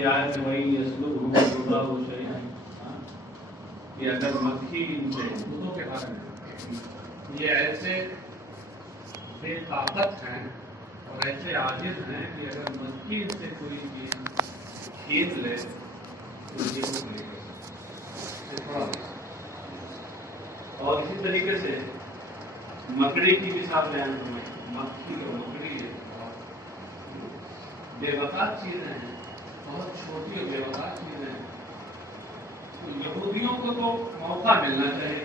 یہ آیت وہی یسلبہم الذباب شیئا کہ اگر مکھی ان سے بتوں کے بارے میں یہ ایسے بے طاقت ہیں اور ایسے عاجز ہیں کہ اگر مکھی ان سے کوئی چیز کھینچ لے تو یہ وہ لے گا. اور اسی طریقے سے مکڑی کی مثال بیان کریں. مکھی اور مکڑی بے وقت چیزیں ہیں, بہت چھوٹی اور بے وقت چیزیں ہیں. تو یہودیوں کو تو موقع ملنا چاہیے.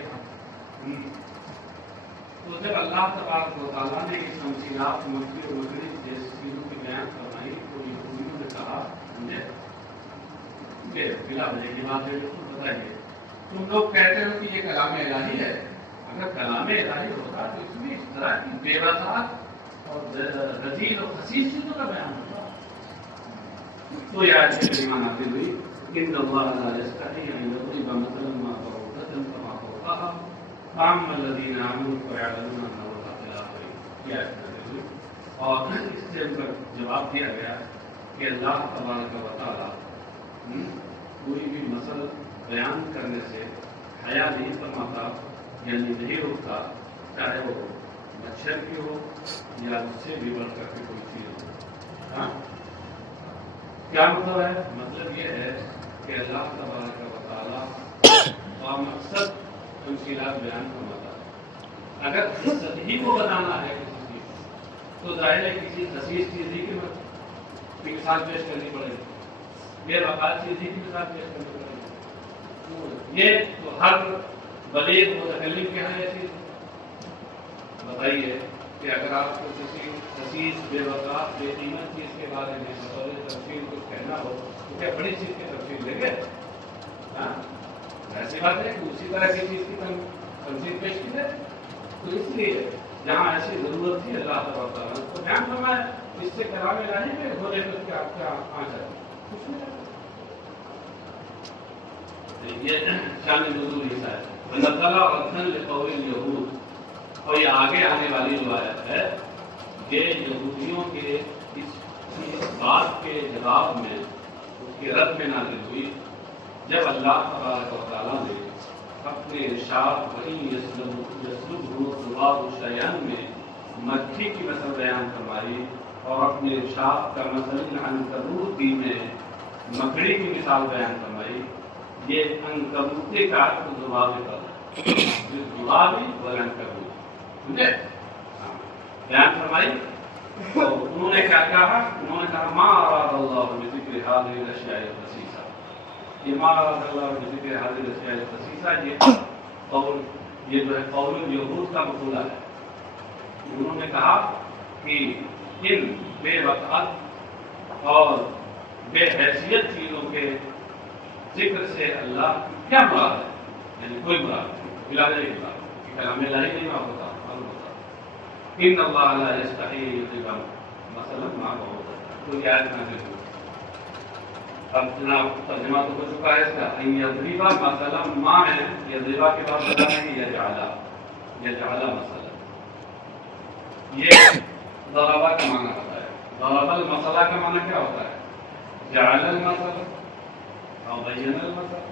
تو جب اللہ تبارک و تعالیٰ نے اس تمثیلات مکھی اور مکڑی جیسی چیزوں کی بیان فرمائی تو یہودیوں نے کہا کہ بلا وجہ کی بات ہے بتائیے تم لوگ کہتے ہو کہ یہ کلام الہی ہے. اگر کلام الہی ہوتا تو اس میں اس طرح کی بے وضاحت اور رذیل اور خسیس چیزوں کا بیان ہوتا. تو یہ آیت کریمہ نازل ہوئی ان اللہ لا یستحی ان یضرب مثلا ما بعوضۃ فما فوقها فاما الذین آمنوا فیعلمون انہ الحق من ربہم. یہ آیت نازل ہوئی اور اس سے ان کا جواب دیا گیا کہ اللہ تبارک و تعالیٰ کوئی بھی مسئلہ بیان کرنے سے حیا نہیں فرماتا, یعنی نہیں روکتا, چاہے وہ مچھر کی ہو یا اس سے بھی بڑھ کر کے کوئی چیز ہو. کیا مطلب ہے؟ مطلب یہ ہے کہ اللہ تبارک و تعالیٰ بامقصد تمثیلات بیان فرماتا ہے. اگر خصیص ہی کو بتانا ہے کسی چیز تو ظاہر ہے کسی خصیص چیز ہی کی مثال پیش کرنی پڑے گی, بے وقت چیز ہی کی مثال پیش کرنی پڑے گی. یہ تو ہر بلیغ متکلم کے یہاں یہ چیز بتائیے کہ اگر آپ کو کسی خصیص بے وقت بے قیمت چیز کے بارے میں بطور تفصیل کچھ کہنا ہو تو کیا بڑی چیز کی تفصیل دیں گے؟ ایسی بات ہے کہ اسی طرح کی چیز کی تفصیل پیش کی جائے. تو اس لیے جہاں ایسی ضرورت تھی اللہ تعالیٰ کو بیان فرمایا. اس سے کلام الہی میں ہونے پر کیا آ جائے کچھ نہیں. یہ شان نزول عیسیٰ ہے. اللہ تعالیٰ رکھن لقول الیہود, اور یہ آگے آنے والی جو آیت ہے یہ یہودیوں کے اس بات کے جواب میں اس کی رد میں نازل ہوئی جب اللہ تبارک و تعالیٰ نے اپنے ارشاد وہی یسلبہم الذباب شیئا میں مکھی کی مثل بیان فرمائی اور اپنے ارشاد کا مثل عنکبوت میں مکڑی کی مثال بیان فرمائی. یہ عنکبوتی کا ذباب کا ذبابی اور عنکبوت سمجھے بیان فرمائی. تو انہوں نے کیا کہا؟ انہوں نے کہا ما اراد اللہ بذکر هذه الاشیاء الخسیسہ. یہ ما اراد اللہ بذکر هذه الاشیاء الخسیسہ یہ جو ہے قول یہود کا مقولہ ہے. انہوں نے کہا کہ ان بے وقت اور بے حیثیت چیزوں کے ذکر سے اللہ کیا مراد ہے؟ یعنی کوئی مراد نہیں, بلا وجہ کی بات کہ کلام الہی نہیں ہوتا. ان اللہ لا یستحی ان یضرب مثلا ما بعوضۃ. تو یہ آیت نازل ہوئی. اب جناب ترجمہ تو ہو چکا ہے اس کا. ان یضرب مثلا ما ہے, یضرب کے بعد بتانا ہے یجعل مثلا. یہ ضربہ کا معنی ہوتا ہے. ضرب المثل کا معنی کیا ہوتا ہے؟ جعل المثل اور بین المثل.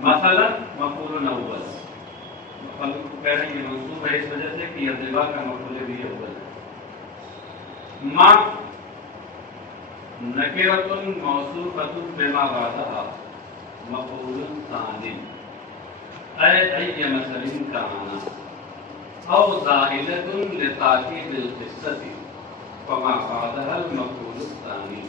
مثلا مفعول اول, مفعول کو کہہ رہے ہیں یہ منصوب ہے اس وجہ سے کہ یضرب کا مفعول بھی اول ہے. ما نکرۃ موصوفۃ بما بعدها مفعول ثانی ای مثل کان او زائدۃ لتاکید القصۃ فما بعدها المفعول الثانی.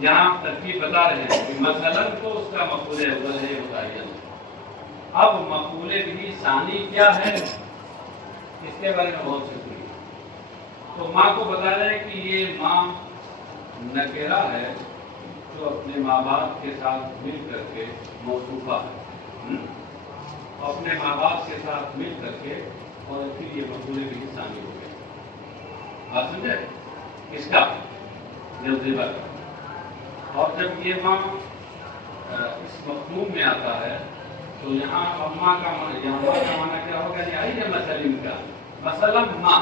یہاں ترکیب بتا رہے ہیں کہ مثلا تو اس کا مفعول اول ہے متعین. اب مفعول بھی ثانی کیا ہے اس کے بارے میں بہت سکتی. تو ماں کو بتا رہے ہیں کہ یہ ماں نکرہ ہے جو اپنے ماں باپ کے ساتھ مل کر کے موصوفہ ہے, اپنے ماں باپ کے ساتھ مل کر کے, اور پھر یہ مفعول بھی ثانی ہو گئے. بات سمجھے اس کا یضرب کا. اور جب یہ ماں اس مفہوم میں آتا ہے تو یہاں ماں کا معنی کیا ہوگا؟ یہ مثلا کا مثلا ماں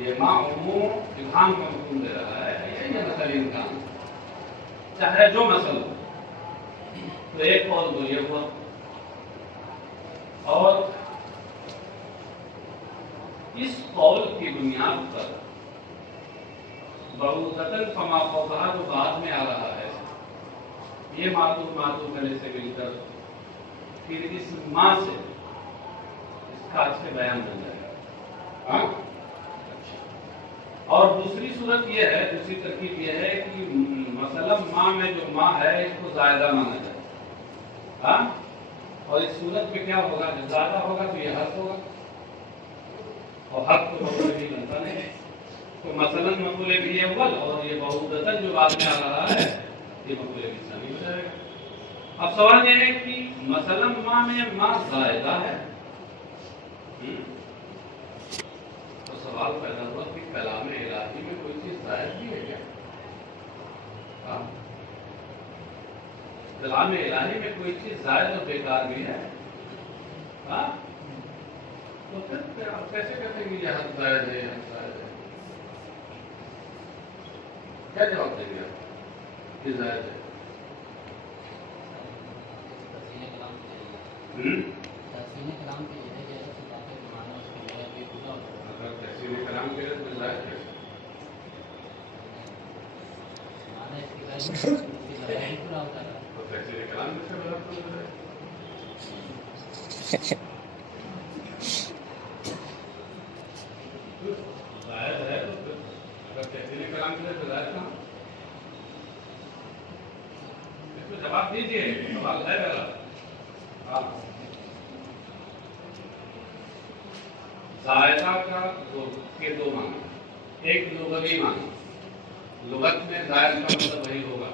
یہ ماں عموم ابہام کا مفہوم دے رہا ہے، یہ مثلی امکان چاہے جو مسئلہ ہو، تو ایک قول تو یہ ہوا، اور اس قول کی بنیاد پر بعوضۃً فما فوقہا جو بعد میں آ رہا ہے، یہ معطوف علیہ سے مل کر پھر اس ماں سے اس کا سے بیان بن جائے گا. ہاں؟ اور دوسری صورت یہ ہے، دوسری ترکیب یہ ہے کہ مثلا ماں میں جو ماں ہے اس کو زائدہ مانا جائے. ہاں؟ اور اس صورت میں کیا ہوگا؟ جو زیادہ ہوگا تو یہ حق ہوگا، اور حق تو مفعول بھی بنتا نہیں ہے. تو مثلا مفعول بھی اول اور یہ بعوضۃً جو بعد میں آ رہا ہے یہ مفعول بھی ثانی ہو جائے گا. اب سوال یہ ہے کہ مثلا ماں میں ماں زائدہ ہے، تو سوال پیدا ہوا کہ کلام الہی میں کوئی چیز زائد بھی ہے کیا؟ کلام الہی میں کوئی چیز زائد اور بیکار بھی ہے؟ تو پھر آپ کیسے کہتے ہیں کہ یہ حق زائد ہے، یہ حق زائد ہے؟ کیا جواب دیں گے آپ؟ یہ زائد ہے. تحسین کلام کے لیے جیسے باتیں مانا اس کے لیے بھی پورا ہوگا. اگر تحسین کلام کے لیے تو زائد ہے، مانا اس کے بعد بھی پورا ہوتا ہے. تو تحسین کلام میں سے غلط ہو جائے. زائد ہے تو پھر اگر تحسین کلام کے لیے تو زائد کہاں؟ اس میں جواب دیجیے، سوال ہے میرا. زائدہ کا دو معنی، ایک لغوی معنی، لغت میں زائد کا مطلب وہی ہوگا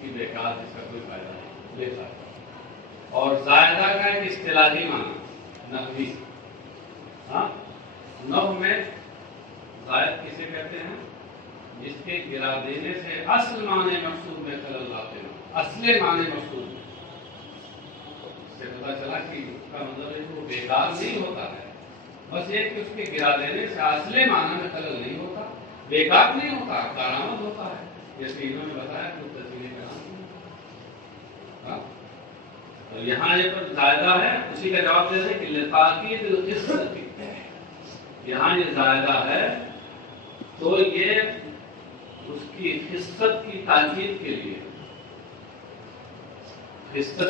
کہ بیکار، جس کا کوئی فائدہ نہیں، بے فائدہ. اور زائدہ کا ایک اصطلاحی معنی نحوی. نحو میں زائد کسے کہتے ہیں؟ جس کے گرا دینے سے اصل معنی مقصود میں خلل لاتے ہیں، اصل معنی مقصود میں. اس سے پتہ چلا کہ اس کا مطلب ہے کہ وہ بیکار نہیں ہوتا ہے، بس یہ کہ اس کے گرا دینے سے اصل معنی میں خلل نہیں ہوتا، بیکار نہیں ہوتا، کارآمد ہوتا ہے. جیسے انہوں نے بتایا کہ تحسین کلام. اور یہاں یہ پر زائدہ ہے، اسی کا جواب دے دیں کہ لتاکید القصۃ، یہاں یہ زائدہ ہے تو یہ اس کی قصت کی تاکید کے لیے، قصت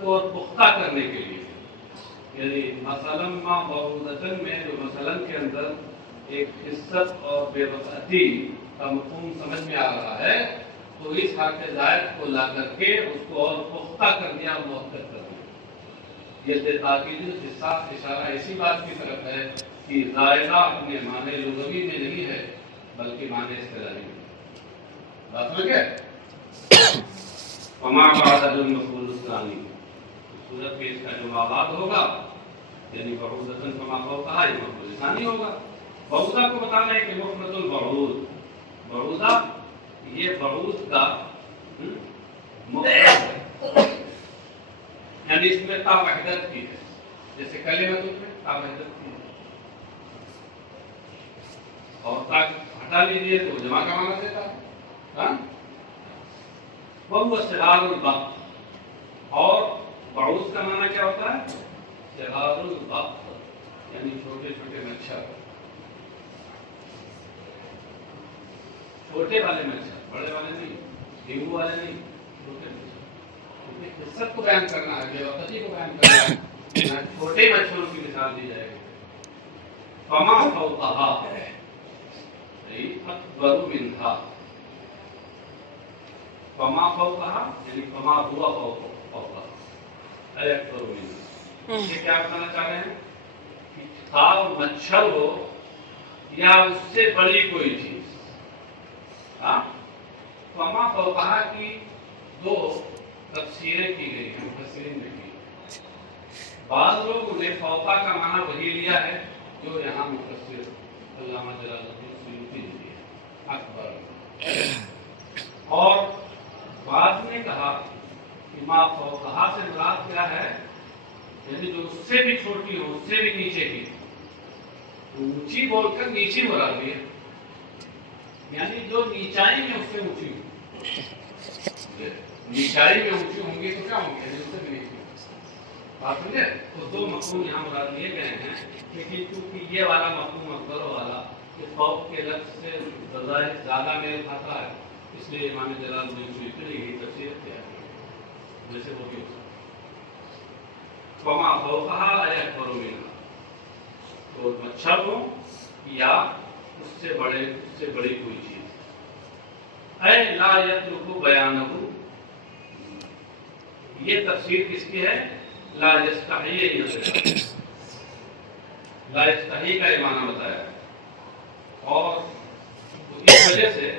کو اور پختہ کرنے کے لیے. یعنی مثلا ما بعوضۃً میں جو مثلا کے اندر ایک قصت اور بے وسعتی کا مفہوم سمجھ میں آ رہا ہے، تو اس حرف زائد کو لا کر کے اس کو اور پختہ کر دیا، مؤکد کر دیا. یہ تاکید اشارہ اسی بات کی طرف ہے کہ زائدہ اپنے معنی لغوی میں نہیں ہے بلکہ معنی اصطلاحی میں. بات سمجھ گئے؟ وما بعد المفعول الثانی، صورت میں اس کا جو آباد ہوگا یعنی بعوضۃً فما فوقہا، یہ مفعول ثانی ہوگا. بعوضہ کو بتانا ہے کہ مفرد البعوض، بعوضہ یہ بعوض کا مفرد ہے، یعنی اس میں تا وحدت کی ہے. جیسے کلمۃ میں تا وحدت کی ہے، اور تا ہٹا لیجیے تو جمع کا معنی دیتا ہے. وہ صغار البق، اور بعوض کا معنی کیا ہوتا ہے؟ صغار البق، یعنی چھوٹے چھوٹے مچھر، چھوٹے والے مچھر، بڑے والے نہیں، ڈینگو والے نہیں، چھوٹے مچھر. قصت کو بیان کرنا ہے، بے وقتی کو بیان کرنا ہے، چھوٹے مچھروں کی مثال دی جائے گی. فما فوقہا ہے اکبر منہا، فما فوقہا یعنی فما ہوا فوقہا اے اکبر منہا. یہ کیا بتانا چاہ رہے ہیں کہ خواہ مچھر ہو یا اس سے بڑی کوئی چیز. فما فوقہا کی دو تفسیریں کی گئی ہیں مفسرین نے کی. بعض لوگوں نے فوقہ کا معنی وہی لیا ہے جو یہاں مفسر علامہ جلال الدین سیوطی نے لیا، اکبر. اور بعض نے کہا کہ ما فوقہا سے مراد کیا ہے، یعنی جو اس سے بھی چھوٹی ہو، اس سے بھی نیچے کی. اونچی بول کر نیچی مراد ہے، یعنی جو نیچائی میں اس سے اونچی ہو، نیچائی میں اونچی ہوں گی تو کیا ہوں گے، اس سے بھی نیچی بات سمجھے؟ تو دو مفہوم یہاں مراد لیے گئے ہیں، لیکن چونکہ یہ والا مفہوم اکبر والا کہ فوق کے لفظ سے زیادہ میل کھاتا ہے، اس لیے امام جلال الدین سیوطی نے یہی تفسیر کیا ہے، جیسے وہ بھی فما فوقہا لا اکبر منہا، تو مچھر ہو یا اس سے بڑی کوئی چیز، اے لا یترک بیانہ، یہ تفسیر کس کی ہے؟ لا یستحی، لا یستحی کا یہ معنی بتایا ہے، اور اس وجہ سے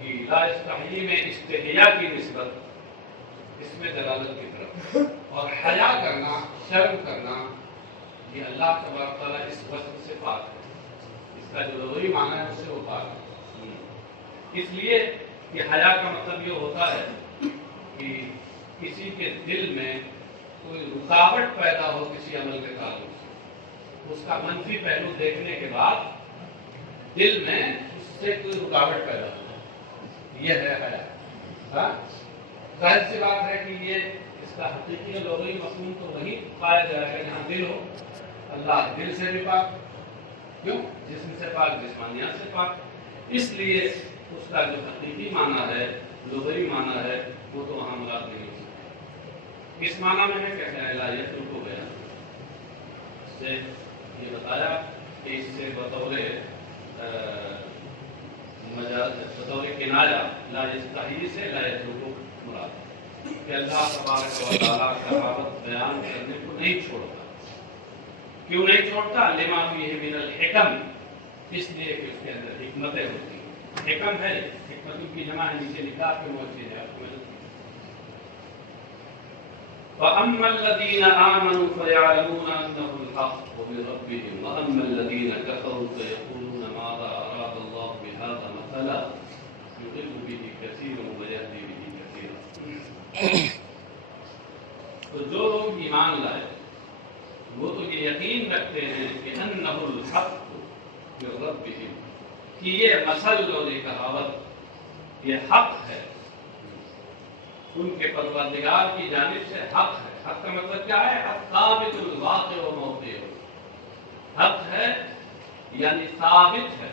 کہ لا یستحی میں استحیا کی نسبت اس میں دلالت کی طرف، اور حیا کرنا، شرم کرنا، یہ اللہ تبارک تعالیٰ اس وصف سے پاک ہے، اس کا جو لغوی معنی ہے اس سے وہ پاک ہے۔ اس لیے کہ حیا کا مطلب یہ ہوتا ہے کہ کسی کے دل میں کوئی رکاوٹ پیدا ہو کسی عمل کے تعلق سے، اس کا منفی پہلو دیکھنے کے بعد دل میں اس سے کوئی رکاوٹ پیدا ہو، یہ ہے حیا۔ ظاہر سی بات ہے کہ یہ اس کا حقیقی لغوی مفہوم تو وہی پایا جائے گا جہاں دل ہو، اللہ دل سے بھی پاک، کیوں؟ جسم سے پاک، جسمانیات سے پاک، اس لیے اس کا جو حقیقی معنی ہے، لغوی معنی ہے، وہ تو وہاں مراد نہیں ہو سکتا۔ اس معنی میں ہے کہ لا یترک بیان، اس سے یہ بتایا کہ اس سے بطور کنایا لا یستحی سے لا یترک مراد، کہ اللہ تبارک و تعالیٰ کہاوت بیان کرنے کو نہیں چھوڑتا۔ کیوں نہیں چھوڑتا؟ لما فیہ من الحکم، اس لیے کہ اس کے اندر حکمتیں ہوتی ہیں، حکم ہے، حکمت کی جمع ہے، نیچے لکھا کہ موجود ہے، آپ کو مدد کی۔ فَأَمَّا الَّذِينَ آمَنُوا فَيَعْلَمُونَ أَنَّهُ الْحَقُّ مِنْ رَبِّهِمْ وَأَمَّا الَّذِينَ كَفَرُوا فَيَقُولُونَ مَاذَا أَرَادَ اللَّهُ بِهَذَا مَثَلًا يُضِلُّ بِهِ كَثِيرًا وَيَهْدِي بِهِ كَثِيرًا۔ تو جو لوگ ایمان لائے وہ تو یہ یقین رکھتے ہیں کہ انہ الحق من ربہم، کہ یہ مثل اور یہ کہاوت یہ حق ہے، ان کے پروردگار کی جانب سے حق ہے۔ حق کا مطلب کیا ہے؟ حق ثابت الواقع و موقع، حق ہے یعنی ثابت ہے،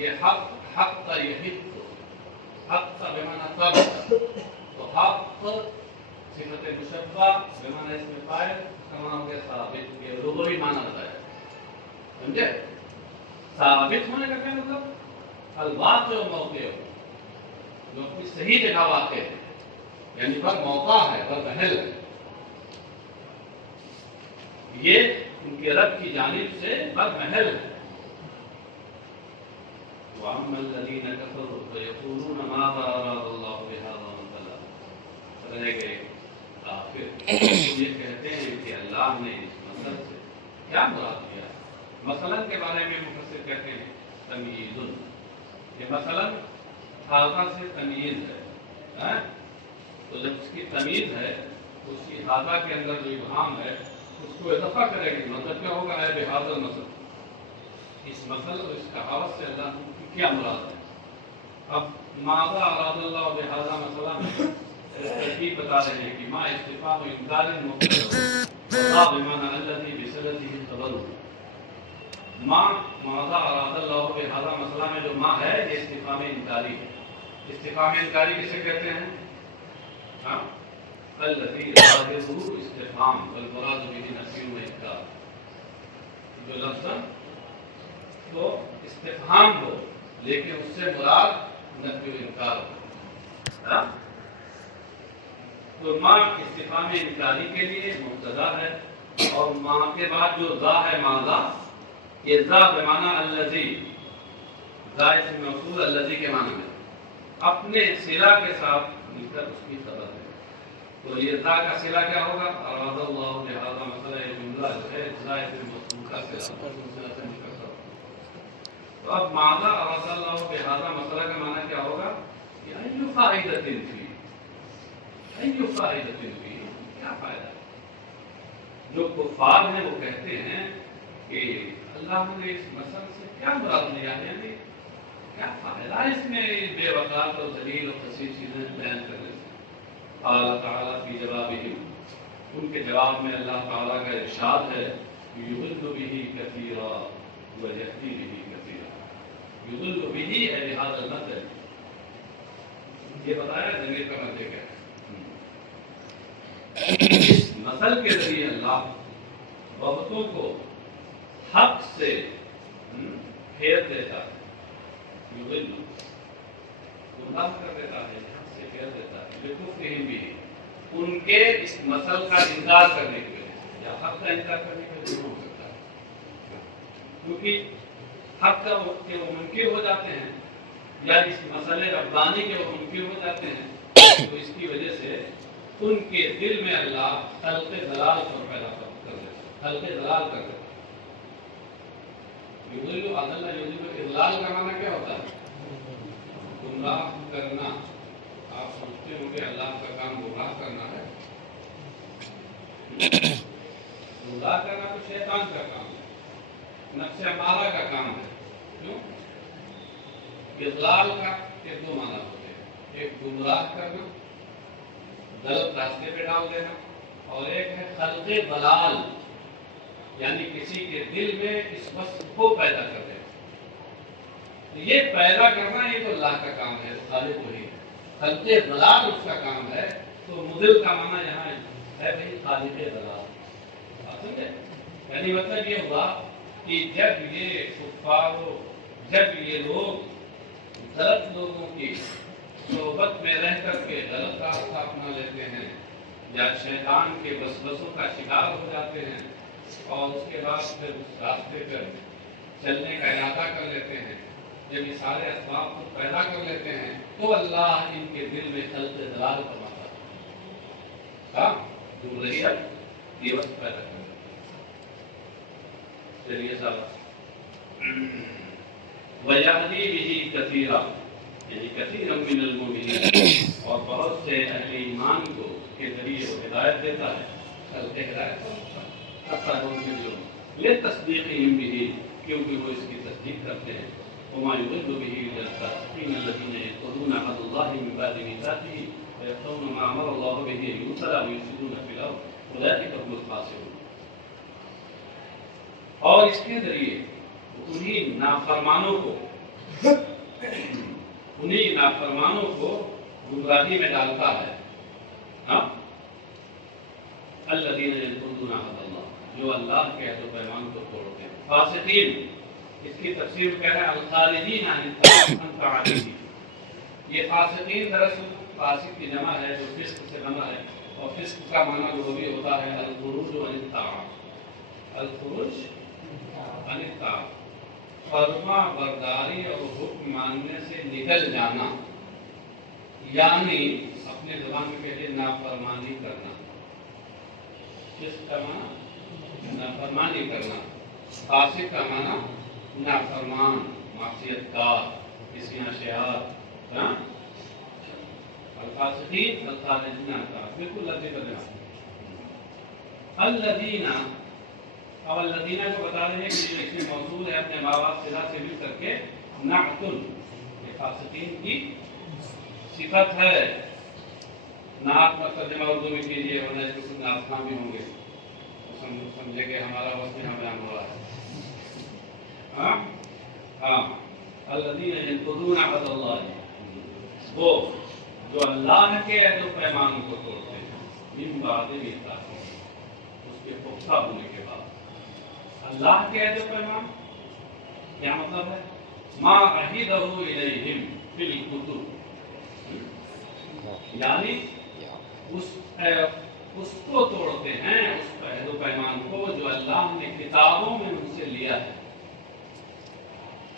یہ حق کا یہ حق کا بمعنی ثابت، تو حق صفت مشبہ بمعنی اس میں فاعل کما ہو گیا ثابت، یہ لغوی معنی بتایا، سمجھے؟ ثابت ہونے کا کیا مطلب؟ الواقع و موقع، جو اپنی صحیح جگہ واقع ہے، یعنی پر موقع ہے، پر محل ہے، یہ ان کے رب کی جانب سے پر محل ہے۔ وَأَمَّا الَّذِينَ كَفَرُوا فَيَقُولُونَ مَاذَا أَرَادَ اللَّهُ بِهَذَا مَثَلًا، رہ گئے کافر، یہ کہتے ہیں کہ اللہ نے اس مثل سے کیا مراد کیا؟ مثلاً کے بارے میں مفسر کہتے ہیں تمییز، یہ مثلاً حاضہ سے تمییز ہے، تو جب اس کی تمییز ہے تو اس کی حاضہ کے اندر جو ابہام ہے اس کو اضافہ کرے گی، مطلب کیا ہوگا؟ ہے بہذا المثل، اس مثل اور اس کہاوت سے اللہ کی کیا مراد ہے؟ اب ماذا اراد اللہ بہذا مثلا ترتیب بتا رہے ہیں کہ ما استفہام انکار مبتدا وذا بمعنی الذی بصلته الخبر، ماذا اراد اللہ بہذا مثلا میں جو ما ہے یہ استفہام انکاری ہے۔ استفہام انکاری کسے کہتے ہیں؟ الذی ظاہرہ استفہام والمراد به نفی و انکار، جو لفظ تو استفہام ہو لیکن اس سے مراد نفی و انکار ہو، تو ما استفہام انکاری کے لیے مبتدا ہے، اور ما کے بعد جو ذا ہے ماذا، یہ ذا بمعنی الذی، ذا اسم موصول الذی کے معنی میں اپنے صلہ کے ساتھ مل کر اس کی خبر ہے، تو یہ ذا کا صلہ کیا ہوگا؟ اراد اللہ بہذا مثلا، یہ جملہ جو ہے ذا اسم موصول کا صلہ سے مل کر، تو اب ماذا اراد اللہ بہذا مثلا کا معنی کیا ہوگا؟ یہ فائدۃ فی، کیا فائدہ ہے؟ جو کفار ہیں وہ کہتے ہیں کہ اللہ نے اس مثل سے کیا مراد لیا ہے، یعنی کیا فائدہ اس میں بے وقات اور ذلیل اور خسی چیزیں بیان کرنے سے؟ قال تعالیٰ فی جوابہم، ان کے جواب میں اللہ تعالیٰ کا ارشاد ہے یضل بہ کثیرا ویہدی بہ کثیرا۔ یضل بہ ہے لہذا المثل، یہ بتایا ضمیر کا مطلب کیا ہے۔ اس مثل کے ذریعے اللہ بہتوں کو حق سے پھیر دیتا ہے، یضل گمراہ کر دیتا ہے، حق سے پھیر دیتا ہے، بکفرہم بھی، ان کے اس مثل کا انکار کرنے کے لیے، یا حق کا انکار کرنے کے لیے ہو سکتا ہے، کیونکہ حق کا کہ وہ منکر ہو جاتے ہیں یا اس مسئلے ربانی کے وہ منکر ہو جاتے ہیں، تو اس کی وجہ سے ان کے دل میں اللہ خلق ضلال کو پیدا کر دیتا ہے، خلق ضلال کر دیتا ہے۔ یضل اضل یضل، اضلال کا معنی کیا ہوتا ہے؟ گمراہ کرنا۔ آپ سمجھتے ہوں کہ اللہ کا کام گمراہ کرنا ہے؟ گمراہ کرنا تو شیطان کا کام ہے، نفس امارہ کا کام ہے۔ کیوں؟ اضلال کا کے دو معنی ہوتے ہیں، ایک گمراہ کرنا، غلط راستے پہ ڈال دینا، اور ایک ہے خلق ضلال، یعنی کسی کے دل میں اس وصف کو پیدا کر دینا۔ یہ پیدا کرنا یہ تو اللہ کا کام ہے، خالق وہی ہے، خلق ضلال اس کا کام ہے۔ تو مضل کا معنی یہاں ہے بھائی خالق ضلال، آپ سمجھے؟ یعنی مطلب یہ ہوا کہ جب یہ کفار، جب یہ لوگ غلط لوگوں کی صحبت میں رہ کر کے غلط راستہ اپنا لیتے ہیں یا شیطان کے وسوسوں کا شکار ہو جاتے ہیں اور اس کے بعد پھر اس راستے پر چلنے کا ارادہ کر لیتے ہیں، جب یہ سارے اسباب کو پیدا کر لیتے ہیں تو اللہ ان کے دل میں خلق ضلال فرماتا ہے، گمراہیت یہ وقت پیدا کرتا ہے۔ چلیے صاحب، وَيَهْدِي بِهِ كَثِيرًا، یعنی کثیرا من المؤمنین، اور بہت سے اہل ایمان کو کے ذریعے وہ ہدایت دیتا ہے، خلق ہدایت حتیٰ ان کے دلوں لِتَصْدِيقِهِمْ بِهِ، کیونکہ وہ اس کی تصدیق کرتے ہیں، وَمَا يُضِلُّ بِهِ إِلَّا الْفَاسِقِينَ الَّذِينَ يَنقُضُونَ عَهْدَ اللَّهِ مِن بَعْدِ مِيثَاقِهِ وَيَقْطَعُونَ مَا أَمَرَ اللَّهُ بِهِ أَن يُوصَلَ وَيُفْسِدُونَ فِي الْأَرْضِ أُولَٰئِكَ هُمُ الْخَاسِرُونَ۔ اور اس کے ذریعے انہی نافرمانوں کو گمراہی میں ڈالتا ہے، الذین ینقضون عہد اللہ، جو اللہ کے عہد و پیمان کو توڑتے ہیں۔ فاسقین، اس کی تفسیر کہہ رہے ہیں الخارجین عن طاعتہ، یہ فاسقین دراصل فاسق کی جمع ہے جو فسق سے بنا ہے، اور فسق کا معنی جو بھی ہوتا ہے الخروج عن الطاعہ، الخروج عن الطاعہ، فرما برداری اور حکم ماننے سے نکل جانا، یعنی اپنے زبان میں کہتے ہیں نافرمانی کرنا۔ کس کا معنی؟ نافرمانی کرنا۔ فاسق کا معنی نافرمان، معصیت کار، اسیاں شیعات، الفاسقین الخارجین عن الطاعہ، بالکل لفظی ترجمہ۔ الذین، اب الذین کو بتا رہے ہیں کہ یہ اسم موصول ہے، اپنے ماں باپ صلہ سے مل کر کے نعت، یہ فاسقین کی صفت ہے۔ نعت کا ترجمہ اردو میں کیجیے، ورنہ اس میں کچھ نعتخواں بھی ہوں گے، سمجھے کہ ہمارا وقت یہاں بیان ہو رہا ہے۔ ہاں، الذین ینقضون عہد اللہ، وہ جو اللہ کے عہد و پیمان کو توڑتے ہیں، من بعد میثاقہ، اس کے پختہ ہونے کے بعد۔ اللہ کے عہد و پیمان کیا مطلب ہے؟ ما عہدہ الیہم فی الکتب، یعنی اس کو توڑتے ہیں، اس عہد و پیمان کو جو اللہ نے کتابوں میں ان سے لیا ہے۔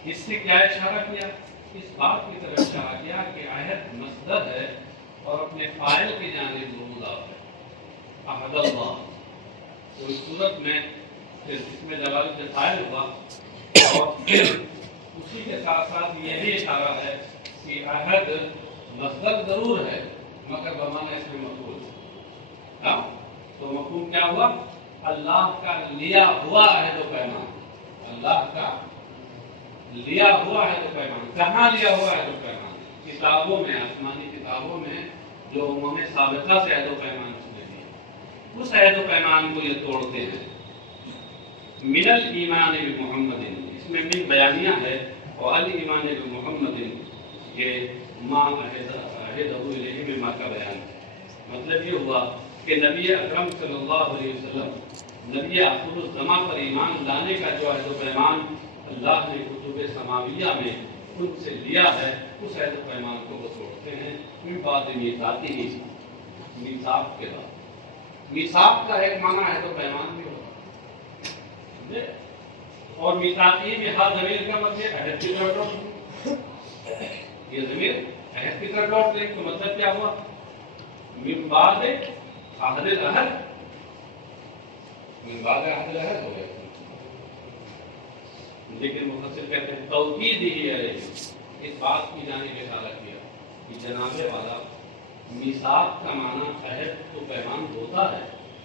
اس سے کیا اشارہ کیا؟ اس بات کی طرف اشارہ کیا کہ عہد مصدر ہے اور اپنے فاعل کی جانب مضاف ہے، عہد اللہ۔ تو اس صورت میں پھر اس میں دلالت فاعل ہوا، اور پھر اسی کے ساتھ ساتھ یہ بھی اشارہ ہے کہ عہد مصدر ضرور ہے مگر بمعنی اس میں مفعول، تو مفہوم کیا ہوا؟ اللہ کا لیا ہوا عہد و پیمان، اللہ کا لیا ہوا عہد و پیمان، کہاں لیا ہوا عہد و پیمان؟ کتابوں میں، آسمانی کتابوں میں جو انہوں نے سابقہ سے عہد و پیمان چنے دیے، اس عہد و پیمان کو یہ توڑتے ہیں۔ من الایمان بمحمد، اس میں من بیانیہ ہے، اور الایمان بمحمد یہ ما عہدہ الیہ میں ما کا بیان ہے۔ مطلب یہ ہوا کہ نبی اکرم صلی اللہ علیہ وسلم، نبی آخر الزماں پر ایمان لانے کا جو عہد و پیمان اللہ نے کتب سماویہ میں ان سے لیا ہے، اس عہد و پیمان کو وہ توڑتے ہیں۔ من بعد میثاقہ، میثاق کے بعد، میثاق کا ایک معنی عہد و پیمان بھی ہوتا ہے، اور میثاقی میں ہر ضمیر کا مطلب عہد کی طرف لوٹ، یہ ضمیر عہد کی طرف لوٹ لیں تو مطلب کیا ہوا؟ من بعد عہد العہد، من بعد عہد العہد ہو گیا۔ لیکن مفسر کہتے ہیں توکید ہی ہے، اس بات کی جانب اشارہ کیا کہ جناب والا میثاق کا معنی عہد و پیمان ہوتا ہے،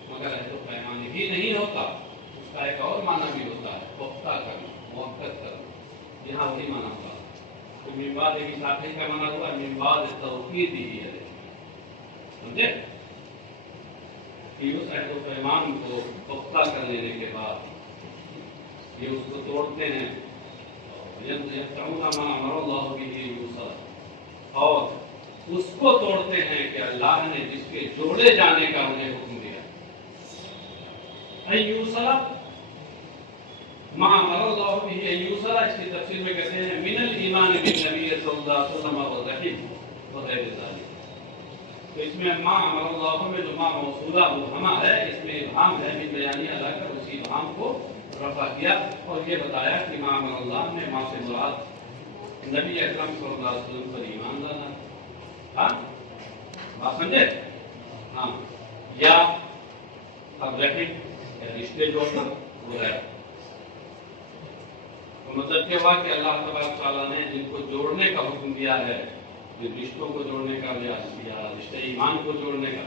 مگر عہد و پیمان ہی نہیں ہوتا، اس کا ایک اور معنی بھی ہوتا ہے، پختہ کرنا، موقت کرنا، یہاں وہی معنی ہوتا ہے۔ تو من بعد میثاق کا معنی ہوا من بعد توکید ہی ہے، سمجھے؟ کہ اس عہد و پیمان کو پختہ کر لینے کے بعد یہ اس کو توڑتے ہیں، یقطعون ما امر اللہ بہ یوصل، اور اس کو توڑتے ہیں کہ اللہ نے جس کے جوڑے جانے کا انہیں حکم دیا۔ یوصل ما امر اللہ بہ یوصل، اس کی تفسیر میں کہتے ہیں من الایمان بالنبی صلی اللہ علیہ وسلم والرحیم وغیر ذلک۔ تو اس میں ما امر اللہ میں جو ما موصولہ مبہمہ ہے، اس میں ابہام ہے، من بیانیہ لا کر اسی ابہام کو رفع کیا اور یہ بتایا کہ ما امر اللہ نے ما سے مراد نبی اکرم صلی اللہ علیہ وسلم پر ایمان لانا، ہاں بات سمجھے؟ ہاں، یا الرحم یا رشتے جوڑنا وہ ہے۔ تو مطلب کیا ہوا کہ اللہ تبارک تعالیٰ نے جن کو جوڑنے کا حکم دیا ہے، جن رشتوں کو جوڑنے کا یا رشتے ایمان کو جوڑنے کا،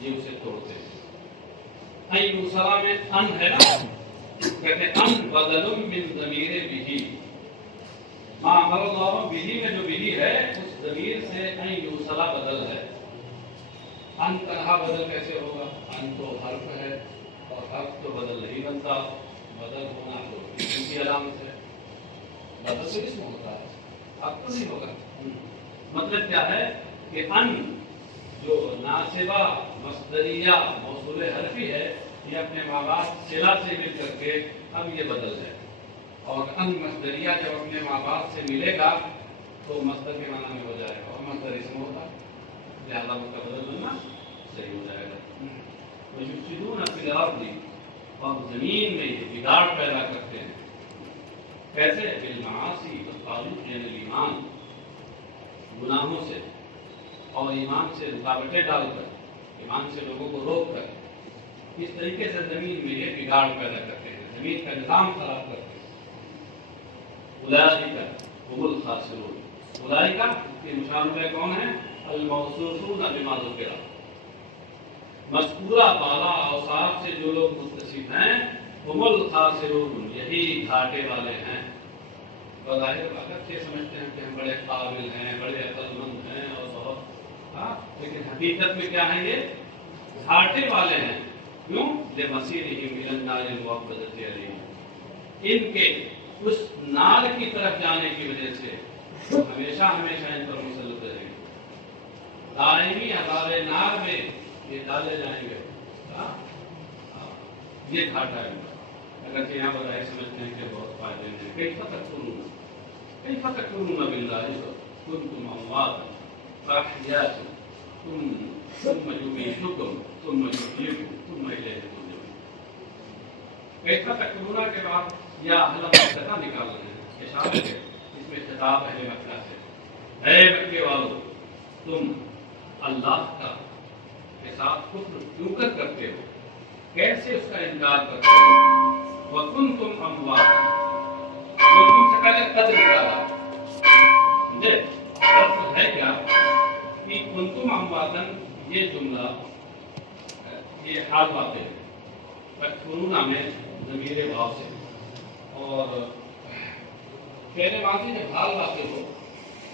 یہ اسے توڑتے ہیں۔ یوصلہ میں ان ہے نا، کہتے ہیں ان بدل من ضمیر بہ، ما امر اللہ بہ میں جو بہ ہے اس ضمیر سے ان یوصلہ بدل ہے۔ ان تنہا بدل کیسے ہوگا؟ ان تو حرف ہے اور حرف تو بدل نہیں بنتا، بدل ہونا تو اسم کی علامت ہے، بدل تو اسم ہوتا ہے، حرف تو نہیں ہوگا۔ مطلب کیا ہے کہ ان جو ناصبہ مصدریہ موصول حرفی ہے، یہ اپنے ماں باپ صلہ سے مل کر کے اب یہ بدل ہے، اور ان مصدریہ جب اپنے ماں باپ سے ملے گا تو مصدر کے معنی میں ہو جائے گا، اور مصدر اسم ہوتا ہے، لہذا اس کا بدل بننا صحیح ہو جائے گا۔ وَيُفْسِدُونَ فِي الْأَرْضِ، اور زمین میں یہ بگاڑ پیدا کرتے ہیں، کیسے؟ بالمعاصی والطاغوت یعنی ایمان، گناہوں سے اور ایمان سے رکاوٹیں ڈال کر، ایمان سے لوگوں کو روک کر، اس طریقے سے زمین میں یہ بگاڑ پیدا کرتے ہیں، زمین کا نظام خراب کرتے ہیں۔ اولئک هم الخاسرون، اولئک کے مشابہ کون ہیں؟ الموصوفون بما ذکر، مذکورہ بالا اوصاف سے جو لوگ متصف ہیں، هم الخاسرون، یہی گھاٹے والے ہیں۔ بظاہر وقت یہ سمجھتے ہیں کہ ہم بڑے قابل ہیں، بڑے عقل مند ہیں اور بہت، لیکن حقیقت میں کیا ہیں؟ یہ گھاٹے والے ہیں۔ کیوں؟ لمصیرہم الی النار الموقدۃ علیہم، ان کے اس نار کی طرف جانے کی وجہ سے ہمیشہ ہمیشہ ان پر مسلط رہیں گے، دائمی عذاب نار میں یہ ڈالے جائیں گے۔ یہ گھاٹا ہے، اگرچہ یہاں پر سمجھتے ہیں کہ بہت فائدے ہیں۔ کیف تکفرون باللہ کنتم امواتا فاحیاکم ثم یمیتکم ثم یحییکم ثم الیہ ترجعون۔ کیف تکفرون کے بعد یا اہل مکہ نکال رہے ہیں، اشارہ ہے اس میں خطاب اہل مکہ سے، اے مکے والو تم اللہ کا کے ساتھ کفر کیوں کر کرتے ہو، کیسے اس کا انکار کرتے ہو؟ وَكُنْتُمْ أَمْوَاتًا، تو تم سے پہلے قد نکالا، سمجھے؟ لفظ ہے کیا کہ کنتم امواتن، یہ جملہ یہ حال باتیں، تکفرون میں ضمیر واو سے، اور فعل ماضی جب حال واقع ہو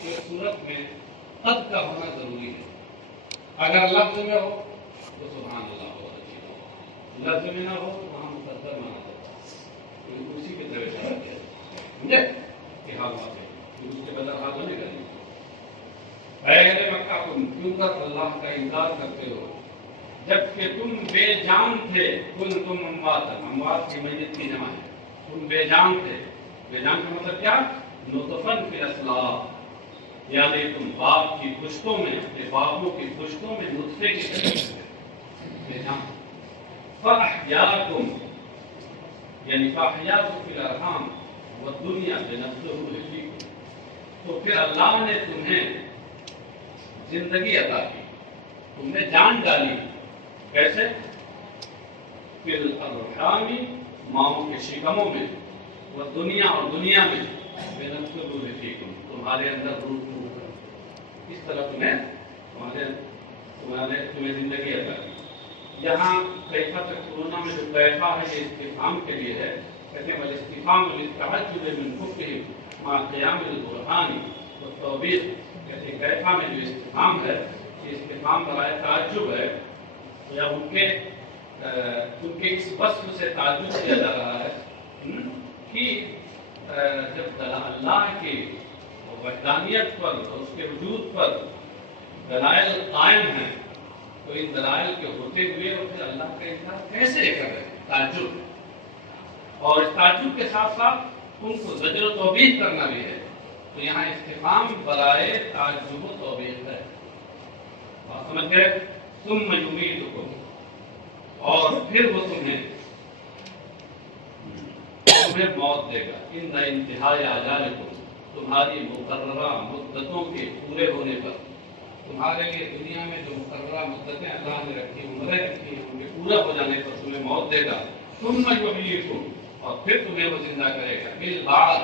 تو اس صورت میں قد کا ہونا ضروری ہے. اگر لفظ میں ہو تو سبحان اللہ ہو، لفظ میں نہ ہو تو وہاں مقدر مانا جاتا ہے، اسی کی طرح اشارہ کیا سمجھے کہ حال واقع اس کے بدل حال ہونے کا نہیں. اے اہل مکہ تم کیوں کر اللہ کا انکار کرتے ہو جبکہ تم بے جان تھے. کنتم امواتا، اموات کی میت کی جمع ہے. تم بے جان تھے. بے جان کا مطلب کیا؟ نطفن فی الاصلاب، یعنی تم باپ کی پشتوں میں، اپنے باپوں کی پشتوں میں نطفے کی طرح بے جان. فاحیاکم یعنی فاحیاکم فی الارحام والدنیا بنفسہ فیکم، تو پھر اللہ نے تمہیں زندگی عطا کی، تم نے جان ڈالی. کیسے؟ فی الارحام، ماؤں کے شکموں میں، والدنیا اور دنیا میں، بنفسہ فیکم تمہارے اندر روح اس طرح تمہیں زندگی عطا کی. یہاں کیفا تکفرون میں جو کیفا ہے یہ استفہام کے لیے ہے. کہتے ہیں والاستفہام للتعجب من کفرهم مع قیام البرہان والتوبیخ. کہتے ہیں کیفا میں جو استفہام ہے یہ استفہام برائے تعجب ہے، یا ان کے اس وصف سے تعجب کیا جا رہا ہے کہ جب اللہ کی وحدانیت پر اور اس کے وجود پر دلائل قائم ہیں تو ان دلائل کے ہوتے ہوئے اور پھر اللہ کا انکار کیسے کر رہے ہیں؟ تعجب. اور اس تعجب کے ساتھ ساتھ ان کو زجر و توبیخ کرنا بھی ہے. تو یہاں استفہام برائے تعجب و توبیخ ہے. بات سمجھ گئے؟ ثم یمیتکم، اور پھر وہ تمہیں موت دے گا. ان انتہائی اجالکم، تمہاری مقررہ مدتوں کے پورے ہونے پر. تمہارے لیے دنیا میں جو مقررہ مدتیں اللہ نے رکھی، عمریں رکھی ہیں، ان کے پورا ہو جانے پر تمہیں موت دے گا. ثم یحییکم، اور پھر تمہیں وہ زندہ کرے گا. بالبعث،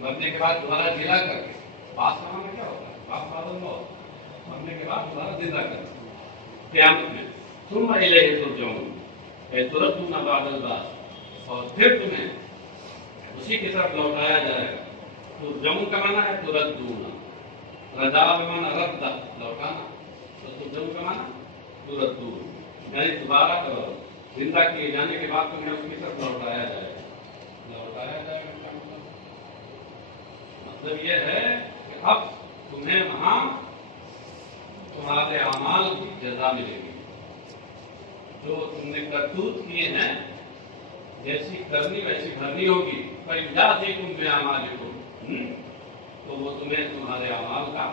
مرنے کے بعد دوبارہ جلا کر کے. بعث کا معنی کیا ہوتا ہے؟ بعث بعد الموت، مرنے کے بعد دوبارہ زندہ کر کے قیامت میں. ثم الیہ ترجعون، اے تردون بعد البعث، اور پھر تمہیں اسی کی طرف لوٹایا جائے گا. ترجعون کا معنی ہے تردون، رجا بمعنی رد، لوٹانا. تو ترجعون کا معنی تردون، یعنی دوبارہ زندہ کیے جانے کے بعد تمہیں اس کی طرف لوٹایا جائے گا. لوٹایا جائے گا کا مطلب یہ ہے کہ اب تمہیں وہاں تمہارے اعمال کی جزا ملے گی. جو تم نے کرتوت کیے ہیں جیسی کرنی ویسی بھرنی ہوگی. فَإِنْ جَاءَكُمْ بِأَعْمَالِكُمْ، تو وہ تمہیں تمہارے اعمال کا